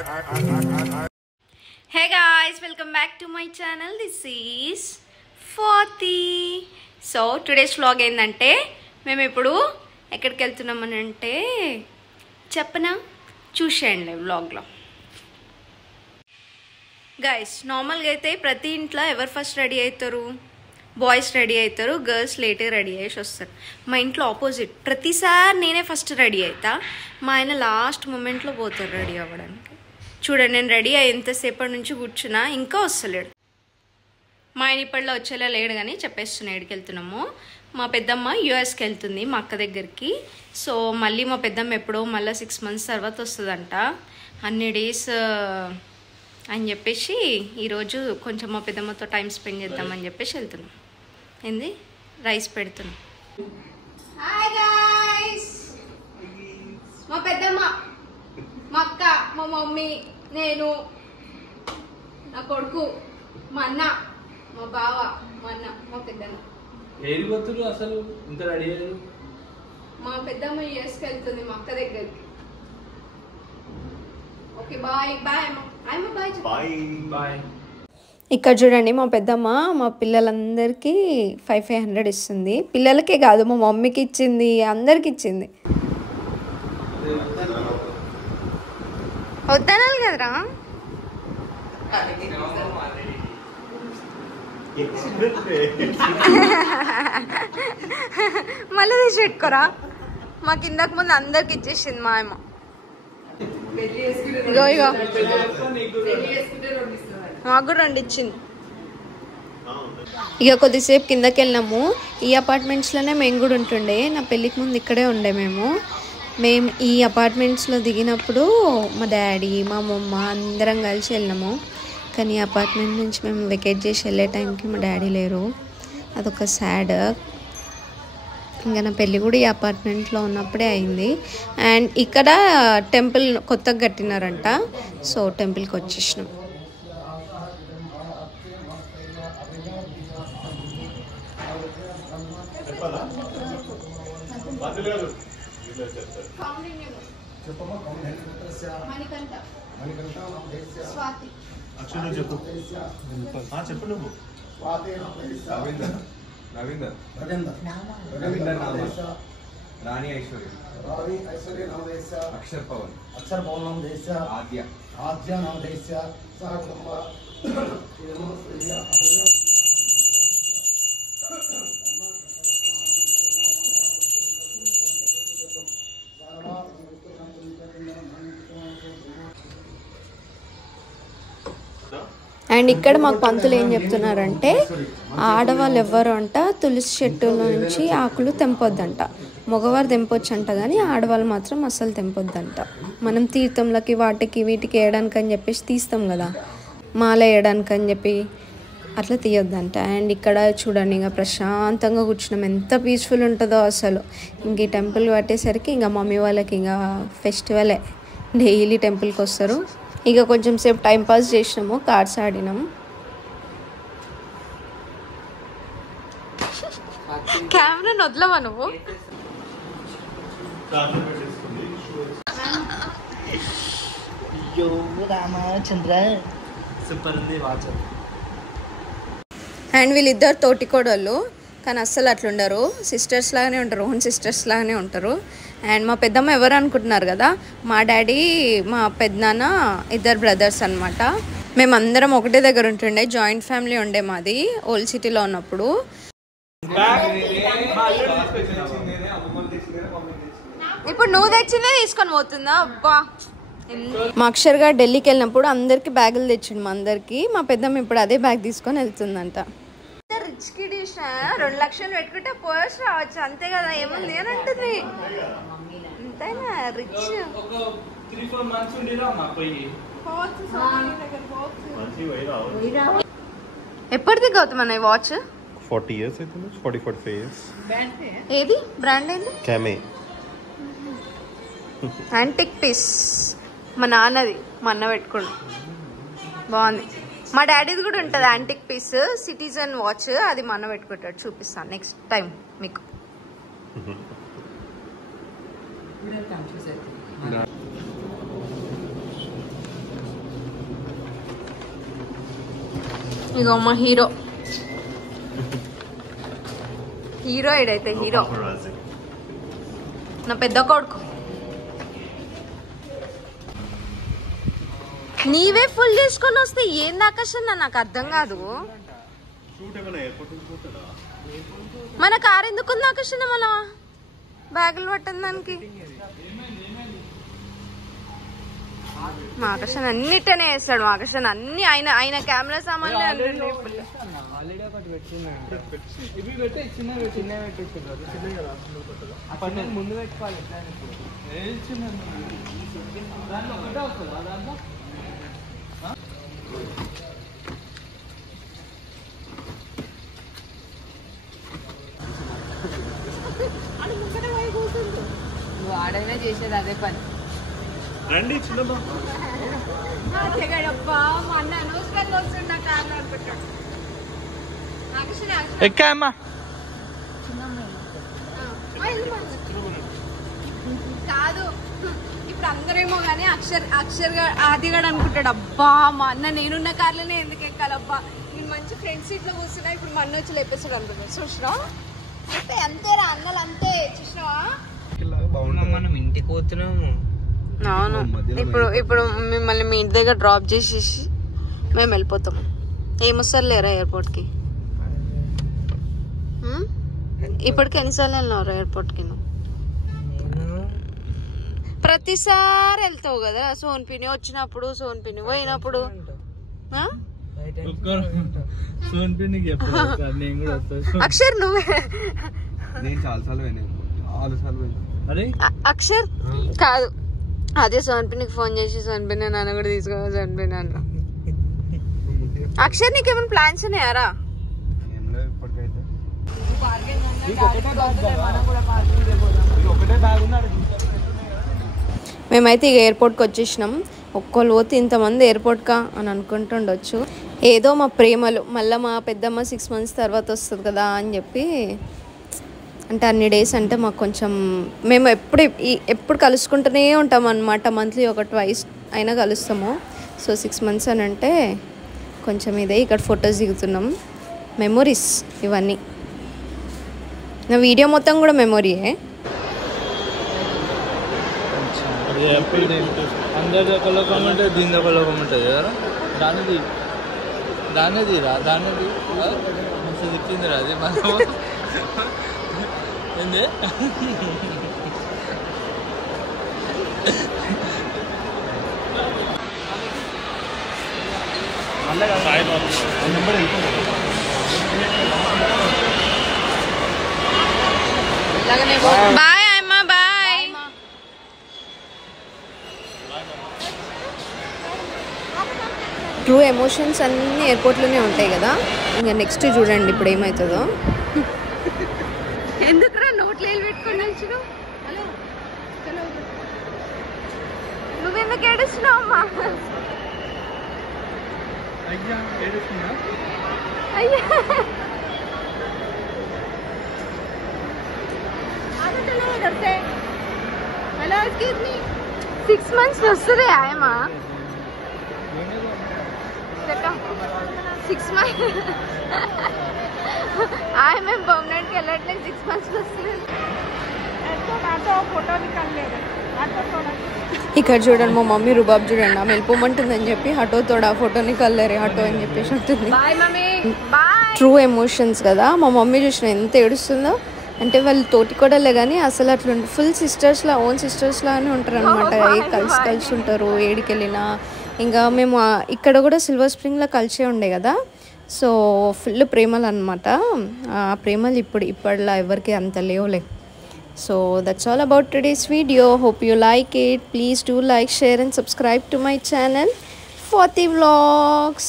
Hey guys, welcome back to my channel. This is Swati. So today's vlog ఏందంటే మేము ఇప్పుడు ఎక్కడికి వెళ్తున్నామని అంటే చెప్పనా, చూసేయండి వ్లాగ్లో. గైస్, నార్మల్గా అయితే ప్రతి ఇంట్లో ఎవరు ఫస్ట్ రెడీ అవుతారు? బాయ్స్ రెడీ అవుతారు, గర్ల్స్ లేట్గా రెడీ అయ్యేసి వస్తారు. మా ఇంట్లో ఆపోజిట్, ప్రతిసారి నేనే ఫస్ట్ రెడీ అవుతా, మా ఆయన లాస్ట్ మూమెంట్లో పోతారు రెడీ అవ్వడానికి. చూడండి, నేను రెడీ అయ్యి ఎంతసేపటి నుంచి కూర్చున్నా, ఇంకా వస్తలేడు. మా ఆయన ఇప్పట్లో వచ్చేలా లేడు, కానీ చెప్పేస్తున్నా ఎక్కడికి వెళ్తున్నాము. మా పెద్దమ్మ యూఎస్కి వెళ్తుంది మా అక్క దగ్గరికి. సో మళ్ళీ మా పెద్దమ్మ ఎప్పుడో మళ్ళీ 6 months తర్వాత వస్తుందంట. అన్ని డేస్ అని చెప్పేసి ఈరోజు కొంచెం మా పెద్దమ్మతో టైం స్పెండ్ చేద్దామని చెప్పేసి వెళ్తున్నాం. ఏంది, రైస్ పెడుతున్నాం. హాయ్ గాయ్స్, మా పెద్దమ్మ, మా అక్క, మా మమ్మీ, నేను, నా కొడుకు, మా అన్న, మా బావ, మా అన్న, మా పెద్దమ్మ. ఏది పోతురు అసలు ఇంత రెడీ అయ్యారు? మా పెద్దమ్మ యూఎస్కి వెళ్తుంది మా అక్క దగ్గరికి. Okay bye. బాయ్ అమ్మ. Bye bye. ఇక్కడ చూడండి, మా పెద్దమ్మ మా పిల్లలందరికీ 500 ఇస్తుంది. పిల్లలకే కాదు, మా మమ్మీకి ఇచ్చింది, అందరికి ఇచ్చింది. వద్దనాలి కదరా. మళ్ళీ తీసి పెట్టుకోరా. మాకు ఇంతకు ముందు అందరికి ఇచ్చేసింది మా అమ్మ. ఇగో ఇగో మాకు కూడా 2 ఇచ్చింది. ఇక కొద్దిసేపు కిందకి వెళ్ళినాము. ఈ అపార్ట్మెంట్స్లోనే మేము కూడా ఉంటుండే. నా పెళ్ళికి ముందు ఇక్కడే ఉండే. మేము ఈ అపార్ట్మెంట్స్లో దిగినప్పుడు మా డాడీ, మా అమ్మమ్మ అందరం కలిసి వెళ్ళినాము. కానీ ఈ అపార్ట్మెంట్ నుంచి మేము వెకేట్ చేసి వెళ్ళే టైంకి మా డాడీ లేరు. అదొక సాడ్. ఇంకా నా పెళ్ళి కూడా ఈ అపార్ట్మెంట్లో ఉన్నప్పుడే అయింది. అండ్ ఇక్కడ టెంపుల్ కొత్తగా కట్టినారంట. సో టెంపుల్కి వచ్చేసినాం. చెప్పు నువ్వు. రవీందర్ రాణి ఐశ్వర్య అక్షర్ పవన్ నామదేశ ఆద్య నామదేశ సహ కుటుంబ. అండ్ ఇక్కడ మాకు పంతులు ఏం చెప్తున్నారంటే, ఆడవాళ్ళు ఎవ్వరు అంట తులసి చెట్టుల నుంచి ఆకులు తెంపొద్దంట. మగవారు తెంపొచ్చు అంట, కానీ ఆడవాళ్ళు మాత్రం అస్సలు తెంపొద్దంట. మనం తీర్థంలకి వాటికి వీటికి వేయడానికి అని చెప్పేసి తీస్తాం కదా, మాల వేయడానికి అని చెప్పి, అట్లా తీయొద్దంట. అండ్ ఇక్కడ చూడండి, ఇంకా ప్రశాంతంగా కూర్చున్నాం. ఎంత పీస్ఫుల్ ఉంటుందో అసలు. ఇంక ఈ టెంపుల్ పట్టేసరికి ఇంకా మమ్మీ వాళ్ళకి ఇంకా ఫెస్టివలే. డైలీ టెంపుల్కి వస్తారు. ఇక కొంచెం సేపు టైం పాస్ చేసినాము, కార్డ్స్ ఆడినాము. కెమెరా వదలవా నువ్వు? అండ్ వీళ్ళిద్దరు తోటికోడళ్ళు, కానీ అస్సలు అట్లుండరు. సిస్టర్స్ లాగానే ఉంటారు, ఓన్ సిస్టర్స్ లాగానే ఉంటారు. అండ్ మా పెద్దమ్మ ఎవరు అనుకుంటున్నారు కదా, మా డాడీ, మా పెద్దనాన్న, 2 బ్రదర్స్ అనమాట. మేమందరం ఒకటే దగ్గర ఉంటుండే. జాయింట్ ఫ్యామిలీ ఉండే మాది ఓల్డ్ సిటీలో ఉన్నప్పుడు. ఇప్పుడు నువ్వు తెచ్చిందే తీసుకొని పోతుందా? అబ్బా. మా అక్షర్ గారు ఢిల్లీకి వెళ్ళినప్పుడు అందరికి బ్యాగులు తెచ్చిండు. మా అందరికి. మా పెద్దమ్మ ఇప్పుడు అదే బ్యాగ్ తీసుకొని వెళ్తుందంట. రిచ్ కిడ్ 2 లక్షలు పెట్టుకుంటే పోయేసి రావచ్చు, అంతే కదా, ఏముంది అని అంటుంది. అంతేనా రిచ్. ఎప్పటిది గౌతమ్ అన్న వాచ్? 40 years అవుతుంది. 45 years. ఏది బ్రాండ్ ఏంటి? కామే. Antique piece. మా నాన్నది, మా అన్న పెట్టుకోండి, బాగుంది. మా డాడీది కూడా ఉంటుంది యాంటిక్ పీస్, సిటిజన్ వాచ్. అది మా అన్న పెట్టుకుంటాడు, చూపిస్తాను నెక్స్ట్ టైం మీకు. ఇగో మా హీరో ఏడైతే హీరో నా పెద్ద కొడుకు. నీవే ఫుల్ చేసుకొని వస్తే ఏంది ఆకర్షణ నాకు అర్థం కాదు. మన కార్ ఎందుకుంది ఆకర్షణ? మన బ్యాగులు పట్టని దానికి మా ఆకర్షణ అన్నిటనే వేస్తాడు. మా ఆకర్షణ అన్ని ఆయన కెమెరా సామాన్లు ముందు పెట్టుకోవాలి. వాడైనా చేసేది అదే పని. రండి చిన్నమ్మా. ఎక్కామ్మా. కాదు ఇప్పుడు అందరేమో కానీ అక్షర్ ఆదిగాడు అనుకుంటాడు, అబ్బా మా అన్న నేనున్న కార్లోనే ఎందుకు ఎక్కాలబ్బా, నేను మంచి ఫ్రెండ్ సీట్ లో కూర్చున్నా, ఇప్పుడు మా అన్న వచ్చి లేపేస్తాడు అనుకుంటాడు. చూసినావా అంటే అంతేరా అన్నలు అంతే. చూసినావా మనం ఇంటికి పోతున్నాము. అవును ఇప్పుడు మిమ్మల్ని మీ ఇంటి దగ్గర డ్రాప్ చేసేసి మేము వెళ్ళిపోతాం. ఏమొస్తారు లేరా ఎయిర్పోర్ట్కి? ఇప్పటికి ఎన్నిసార్లు వెళ్ళినారు ఎయిర్పోర్ట్కి? నువ్వు ప్రతిసారి వెళ్తావు కదా, సోన్పిని వచ్చినప్పుడు, సోన్పిని పోయినప్పుడు. అక్షర్ నువ్వే అక్షర్ కాదు, అదే సోన్పినికి ఫోన్ చేసి సోన్పిని నాన్న కూడా తీసుకోవాలి సోన్పిని అన్న. అక్షర్ నీకేమైనా ప్లాన్స్ ఉన్నాయారా? మేమైతే ఇక ఎయిర్పోర్ట్కి వచ్చేసినాం. ఒక్కళ్ళు పోతే ఇంతమంది ఎయిర్పోర్ట్కా అని అనుకుంటుండొచ్చు. ఏదో మా ప్రేమలు మళ్ళీ మా పెద్దమ్మ 6 months తర్వాత వస్తుంది కదా అని చెప్పి, అంటే అన్ని డేస్ అంటే మాకు కొంచెం మేము ఎప్పుడు కలుసుకుంటూనే ఉంటాం అన్నమాట. మంత్లీ ఒక 2 అయినా కలుస్తాము. సో 6 months అని అంటే కొంచెం ఇదే. ఇక్కడ ఫొటోస్ దిగుతున్నాం, మెమొరీస్ ఇవన్నీ. నా వీడియో మొత్తం కూడా మెమొరీయే. అందరి ఒక లోకం ఉంటుంది, దీని ఒక లోకం ఉంటుంది కదా. దానిది మంచిగా తిప్పింది రా అది. మనం ఏంది బాయ్ అమ్మ, బాయ్. ట్రూ ఎమోషన్స్ అన్నీ ఎయిర్పోర్ట్లోనే ఉంటాయి కదా. ఇంకా నెక్స్ట్ చూడండి ఇప్పుడు ఏమవుతుందో. ఎందుకురా నోట్లో వేలు పెట్టుకొని వచ్చినావు? నువ్వెందుకు ఏడుస్తున్నావు అమ్మా? అయ్యా 6 months వస్తుంది ఆయమా. 6 months మేము పర్మనెంట్కి వెళ్ళట్లేదు. 6 months వస్తుంది. ఇక్కడ చూడండి మా మమ్మీ రుబాబ్ చూడండి, ఆమె వెళ్ళిపోమంటుందని చెప్పి హటో తోడా ఫోటో నికల్లేరే హటో అని చెప్పేసి ఉంటుంది. ట్రూ ఎమోషన్స్ కదా. మా మమ్మీ చూసిన ఎంత ఏడుస్తుందో, అంటే వాళ్ళు తోటి కూడలే కానీ అసలు అట్లా ఫుల్ సిస్టర్స్లా, ఓన్ సిస్టర్స్లా అని ఉంటారు అనమాట. కలిసి ఉంటారు ఏడికి వెళ్ళినా. ఇంకా మేము ఇక్కడ కూడా సిల్వర్ స్ప్రింగ్లో కలిసే ఉండే కదా. సో ఫుల్ ప్రేమలు అనమాట. ఆ ప్రేమలు ఇప్పటిలా ఎవరికి అంత లేవులే. So that's all about today's video. Hope you like it. Please do like, share and subscribe to my channel Swati Vlogs.